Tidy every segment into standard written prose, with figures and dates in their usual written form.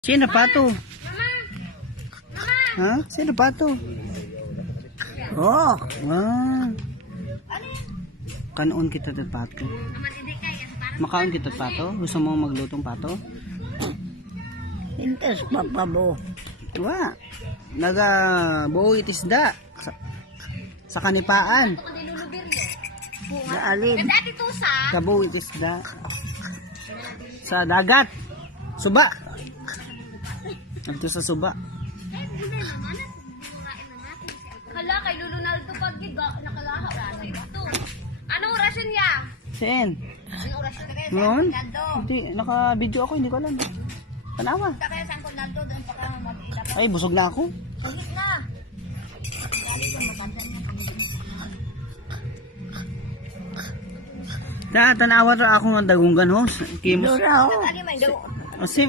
Sino pato? Ha? Sino pato? Oh, ah. Kanoon kita tat pato. Makaon kita pato? Gusto mo maglutong pato? Intas papabo. Wa. Naga buo itisda sa kanipaan. Naalin. Sa buo itisda. Sa dagat. Suba. Ito sa suba. Kala kay Lulunaldo pag nakalaha sa ito. Anong orasyon niya? Sen. Anong orasyon ka kaya Noon? Naldo? Hindi, naka-video ako, hindi ko alam. Tanawa. Kaya San Naldo doon pa ka mag-ilap. Ay, busog na ako. Ulit na. Tanawa ra ako ng dagunggan ho. Kimos. Duraw. Ano may daw? Kasi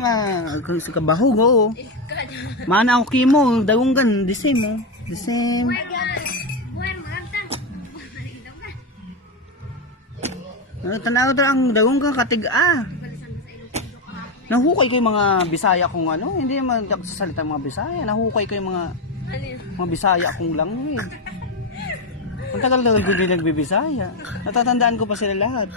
sa kabahog oo. Mana ako kimo, dagunggan, the same oh. The same. Buwan maranta. Tanawa ra ang dagunggan katiga. Nahukay ko yung mga Bisaya kung ano, hindi naman ako sasalita mga Bisaya. Nahukay ko yung mga Bisaya kung language. Ang tagal-tagal ko din nagbibisaya. Natatandaan ko pa sila lahat.